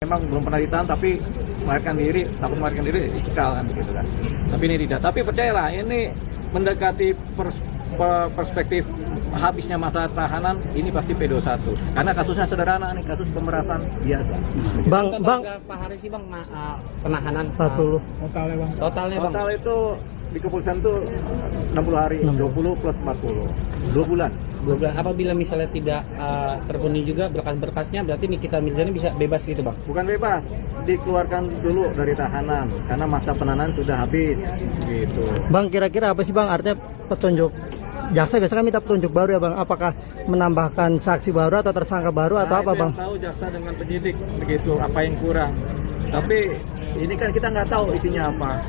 Memang belum pernah ditahan tapi takut melarikan diri dicekal kan gitu kan. Tapi ini tidak. Tapi percayalah ini mendekati perspektif habisnya masa tahanan ini pasti P21. Karena kasusnya sederhana nih, kasus pemerasan biasa. Bang, Pak Hari sih bang penahanan 40 totalnya bang. Total itu di kepolisian tuh 60 hari, 20 plus 40. 2 bulan. 2 bulan. Apabila misalnya tidak terpenuhi juga berkas-berkasnya, berarti Nikita Mirzani bisa bebas gitu bang? Bukan bebas, dikeluarkan dulu dari tahanan karena masa penahanan sudah habis gitu. Bang, kira-kira apa sih bang artinya petunjuk? Jaksa biasanya kan minta petunjuk baru ya bang. Apakah menambahkan saksi baru atau tersangka baru atau apa bang? Tahu jaksa dengan penyidik begitu apa yang kurang. Tapi ini kan kita nggak tahu isinya apa.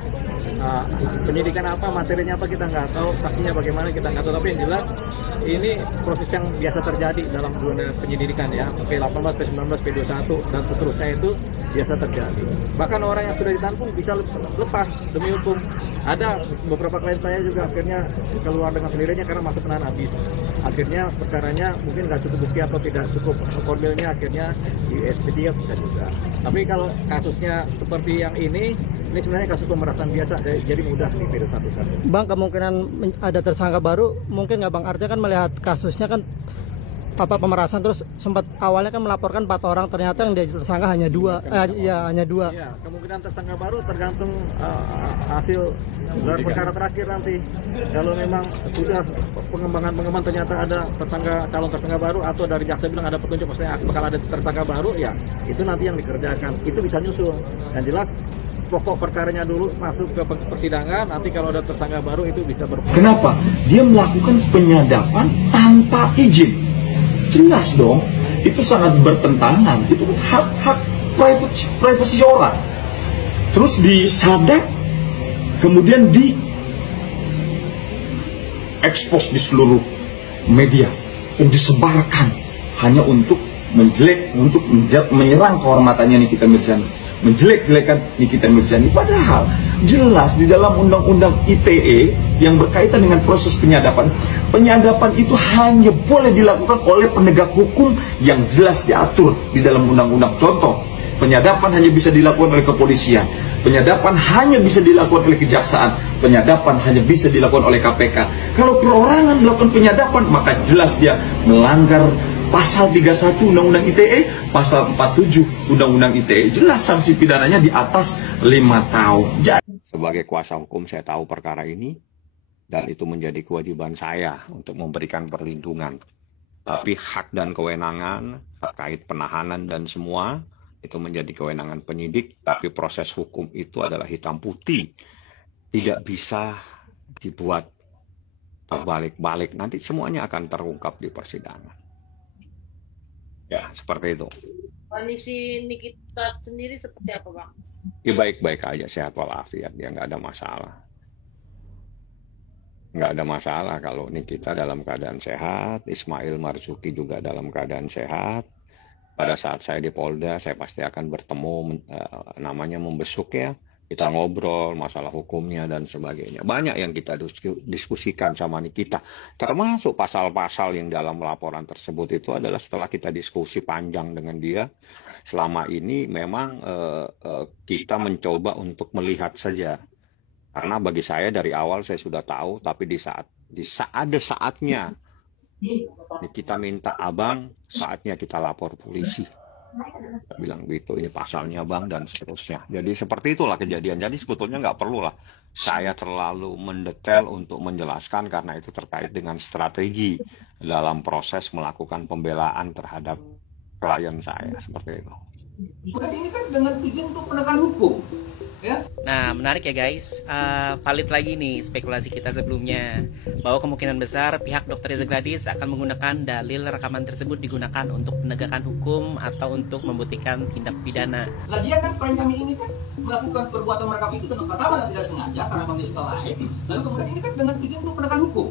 Penyidikan apa, materinya apa kita nggak tahu, saksinya bagaimana kita nggak tahu. Tapi yang jelas ini proses yang biasa terjadi dalam dunia penyidikan ya. P18, P19, P21 dan seterusnya itu biasa terjadi. Bahkan orang yang sudah ditahan pun bisa lepas demi hukum. Ada beberapa klien saya juga akhirnya keluar dengan sendirinya karena masa penahanan habis. Akhirnya perkaranya mungkin nggak cukup bukti atau tidak cukup formilnya, akhirnya di SP3 bisa juga. Tapi kalau kasusnya seperti yang ini sebenarnya kasus pemerasan biasa, jadi mudah di P21. Bang, kemungkinan ada tersangka baru mungkin nggak bang? Artinya kan melihat kasusnya kan pemerasan, terus sempat awalnya kan melaporkan 4 orang, ternyata yang jadi tersangka hanya 2. Hanya 2. Iya, kemungkinan tersangka baru tergantung hasil gelar perkara terakhir nanti. Kalau memang sudah pengembangan ternyata ada calon tersangka baru atau dari jaksa bilang ada petunjuk maksudnya bakal ada tersangka baru, ya itu nanti yang dikerjakan. Itu bisa nyusul. Dan jelas pokok perkaranya dulu masuk ke persidangan, nanti kalau ada tersangka baru itu bisa Kenapa? Dia melakukan penyadapan tanpa izin. Jelas dong, itu sangat bertentangan. Itu hak privasi orang. Terus disadap, kemudian di expose di seluruh media, disebarkan hanya untuk menyerang kehormatannya Nikita Mirzani, menjelek-jelekan Nikita Mirzani. Padahal jelas di dalam undang-undang ITE yang berkaitan dengan proses penyadapan itu hanya boleh dilakukan oleh penegak hukum yang jelas diatur di dalam undang-undang. Contoh, penyadapan hanya bisa dilakukan oleh kepolisian, penyadapan hanya bisa dilakukan oleh kejaksaan, penyadapan hanya bisa dilakukan oleh KPK. Kalau perorangan melakukan penyadapan, maka jelas dia melanggar Pasal 31 Undang-Undang ITE, Pasal 47 Undang-Undang ITE. Jelas sanksi pidananya di atas 5 tahun. Sebagai kuasa hukum saya tahu perkara ini, dan itu menjadi kewajiban saya untuk memberikan perlindungan. Tapi hak dan kewenangan terkait penahanan dan semua, itu menjadi kewenangan penyidik. Tapi proses hukum itu adalah hitam putih. Tidak bisa dibuat terbalik-balik. Nanti semuanya akan terungkap di persidangan. Ya, seperti itu. Kondisi Nikita sendiri seperti apa, Bang? Ya, baik-baik aja, sehat walafiat. Dia nggak ada masalah. Nggak ada masalah kalau Nikita dalam keadaan sehat, Ismail Marzuki juga dalam keadaan sehat. Pada saat saya di Polda, saya pasti akan bertemu, namanya membesuk ya. Kita ngobrol masalah hukumnya dan sebagainya. Banyak yang kita diskusikan sama Nikita. Termasuk pasal-pasal yang dalam laporan tersebut itu adalah setelah kita diskusi panjang dengan dia. Selama ini memang kita mencoba untuk melihat saja. Karena bagi saya dari awal saya sudah tahu, tapi di saat ada saatnya Nikita minta, abang saatnya kita lapor polisi. Kita bilang begitu, ini pasalnya bang dan seterusnya. Jadi seperti itulah kejadian. Jadi sebetulnya nggak perlu lah saya terlalu mendetail untuk menjelaskan karena itu terkait dengan strategi dalam proses melakukan pembelaan terhadap klien saya seperti itu. Ini kan dengan tujuan untuk penegakan hukum. Ya? Nah, menarik ya guys. Valid lagi nih spekulasi kita sebelumnya bahwa kemungkinan besar pihak Dr. Reza Gladys akan menggunakan dalil rekaman tersebut digunakan untuk penegakan hukum atau untuk membuktikan tindak pidana. Lagian kan klien kami ini kan melakukan perbuatan mereka itu dengan pertama dan tidak sengaja karena memang dia suka lain. Lalu kemudian ini kan dengan tujuan untuk penegakan hukum.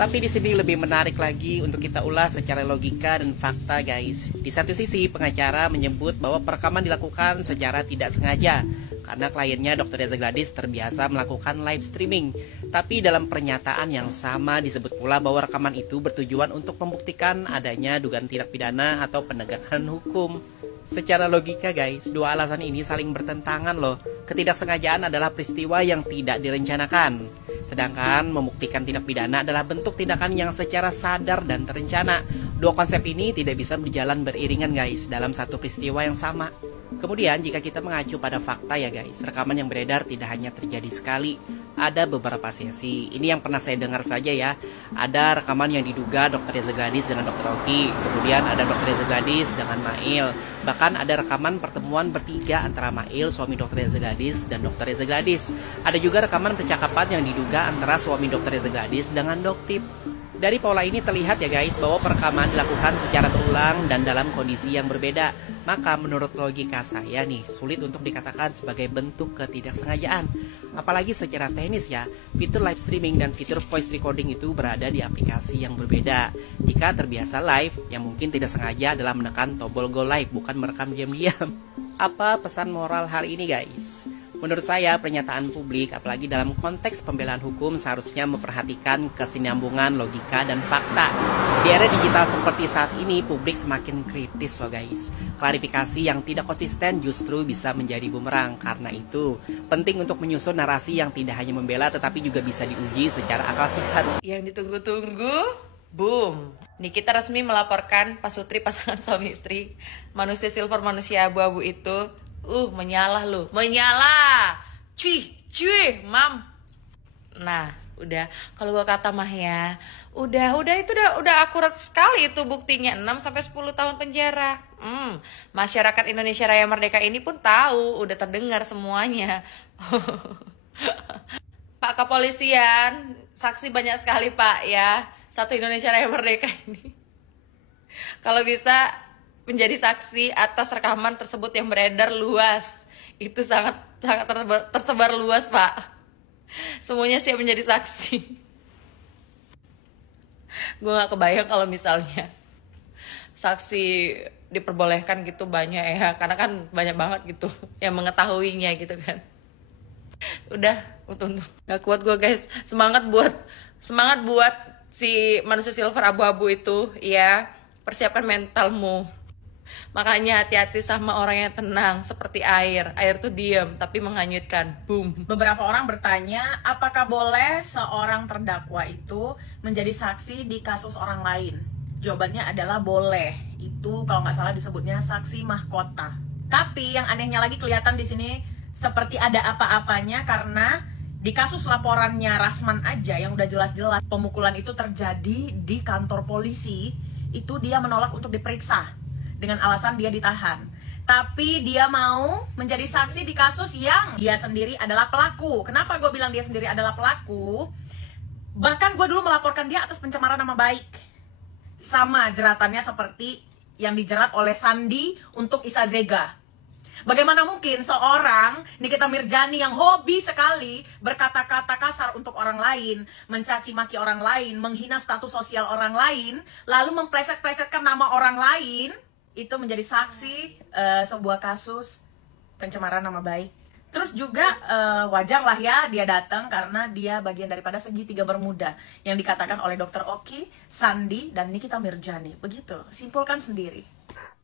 Tapi di sini lebih menarik lagi untuk kita ulas secara logika dan fakta guys. Di satu sisi pengacara menyebut bahwa perekaman dilakukan secara tidak sengaja karena kliennya Dr. Reza Gladys terbiasa melakukan live streaming. Tapi dalam pernyataan yang sama disebut pula bahwa rekaman itu bertujuan untuk membuktikan adanya dugaan tindak pidana atau penegakan hukum. Secara logika guys, dua alasan ini saling bertentangan loh. Ketidaksengajaan adalah peristiwa yang tidak direncanakan, sedangkan membuktikan tindak pidana adalah bentuk tindakan yang secara sadar dan terencana. Dua konsep ini tidak bisa berjalan beriringan guys dalam satu peristiwa yang sama. Kemudian jika kita mengacu pada fakta ya guys, rekaman yang beredar tidak hanya terjadi sekali, ada beberapa sesi. Ini yang pernah saya dengar saja ya. Ada rekaman yang diduga Dr. Reza Gladys dengan Dr. Oki, kemudian ada Dr. Reza Gladys dengan Mail. Bahkan ada rekaman pertemuan bertiga antara Mail, suami Dr. Reza Gladys, dan Dr. Reza Gladys. Ada juga rekaman percakapan yang diduga antara suami Dr. Reza Gladys dengan Doktip. Dari pola ini terlihat ya guys bahwa perekaman dilakukan secara berulang dan dalam kondisi yang berbeda. Maka menurut logika saya nih, sulit untuk dikatakan sebagai bentuk ketidaksengajaan. Apalagi secara teknis ya, fitur live streaming dan fitur voice recording itu berada di aplikasi yang berbeda. Jika terbiasa live, yang mungkin tidak sengaja adalah menekan tombol go live, bukan merekam diam-diam. Apa pesan moral hari ini guys? Menurut saya, pernyataan publik, apalagi dalam konteks pembelaan hukum, seharusnya memperhatikan kesinambungan logika dan fakta. Di era digital seperti saat ini, publik semakin kritis loh guys. Klarifikasi yang tidak konsisten justru bisa menjadi bumerang. Karena itu, penting untuk menyusun narasi yang tidak hanya membela, tetapi juga bisa diuji secara akal sehat. Yang ditunggu-tunggu, boom. Nikita resmi melaporkan Pasutri pasangan suami istri, manusia silver, manusia abu-abu itu. Menyala lu, menyala, cuy, mam. Nah, udah, kalau gua kata mah ya, udah itu udah akurat sekali itu buktinya, 6-10 tahun penjara. Masyarakat Indonesia Raya Merdeka ini pun tahu, udah terdengar semuanya. Pak Kepolisian, saksi banyak sekali Pak ya, satu Indonesia Raya Merdeka ini. Kalau bisa menjadi saksi atas rekaman tersebut yang beredar luas. Itu sangat tersebar luas Pak. Semuanya siap menjadi saksi. Gue gak kebayang kalau misalnya saksi diperbolehkan gitu banyak ya. Karena kan banyak banget gitu yang mengetahuinya gitu kan. Udah, untuk gak kuat gue guys. Semangat buat si manusia silver abu-abu itu ya. Persiapkan mentalmu. Makanya hati-hati sama orang yang tenang seperti air. Air tuh diam tapi menghanyutkan. Boom. Beberapa orang bertanya, apakah boleh seorang terdakwa itu menjadi saksi di kasus orang lain? Jawabannya adalah boleh. Itu kalau nggak salah disebutnya saksi mahkota. Tapi yang anehnya lagi kelihatan di sini seperti ada apa-apanya karena di kasus laporannya Rasman aja yang udah jelas-jelas pemukulan itu terjadi di kantor polisi, itu dia menolak untuk diperiksa dengan alasan dia ditahan. Tapi dia mau menjadi saksi di kasus yang dia sendiri adalah pelaku. Kenapa gue bilang dia sendiri adalah pelaku? Bahkan gue dulu melaporkan dia atas pencemaran nama baik. Sama jeratannya seperti yang dijerat oleh Sandi untuk Isa Zega. Bagaimana mungkin seorang Nikita Mirzani yang hobi sekali berkata-kata kasar untuk orang lain, mencaci maki orang lain, menghina status sosial orang lain, lalu mempleset-plesetkan nama orang lain, itu menjadi saksi sebuah kasus pencemaran nama baik. Terus juga wajar lah ya dia datang karena dia bagian daripada segitiga bermuda yang dikatakan oleh Dr. Oki, Sandi, dan Nikita Mirzani. Begitu, simpulkan sendiri.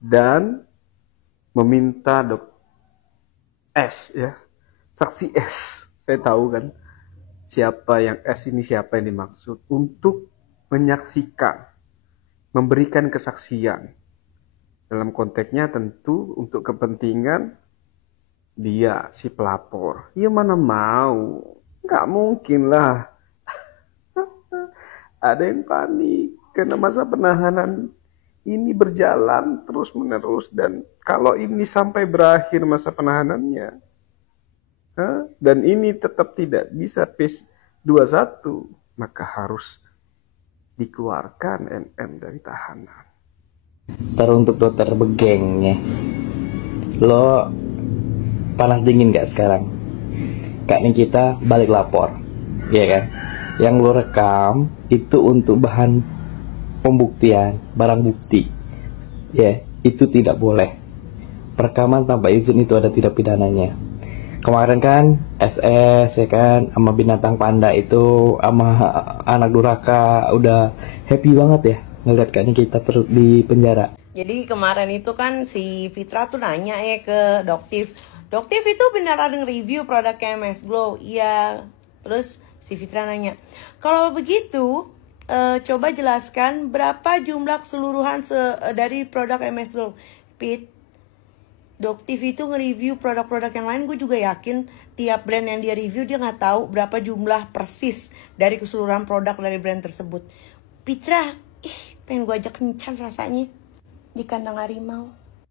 Dan meminta S ya, saksi S. Saya tahu kan siapa yang S ini, siapa yang dimaksud, untuk menyaksikan, memberikan kesaksian. Dalam konteksnya tentu untuk kepentingan dia, si pelapor. Ya mana mau, nggak mungkin lah. Ada yang panik karena masa penahanan ini berjalan terus menerus, dan kalau ini sampai berakhir masa penahanannya, dan ini tetap tidak bisa PS21, maka harus dikeluarkan NM dari tahanan. Teruntuk dokter begengnya, lo panas dingin gak sekarang? Kak Nikita balik lapor, ya kan? Yang lo rekam itu untuk bahan pembuktian, barang bukti, ya, itu tidak boleh. Perekaman tanpa izin itu ada tindak pidananya. Kemarin kan SS ya kan, sama binatang panda itu, sama anak duraka udah happy banget ya ngeliat Kak Nikita di penjara. Jadi kemarin itu kan si Fitra tuh nanya ya ke Doktif. Doktif itu beneran nge-review produknya MS Glow? Iya. Terus si Fitra nanya, kalau begitu coba jelaskan berapa jumlah keseluruhan dari produk MS Glow. Pit, Doktif itu nge-review produk-produk yang lain, gue juga yakin tiap brand yang dia review dia nggak tahu berapa jumlah persis dari keseluruhan produk dari brand tersebut. Fitra, pengen gue ajak kencan rasanya di kandang harimau.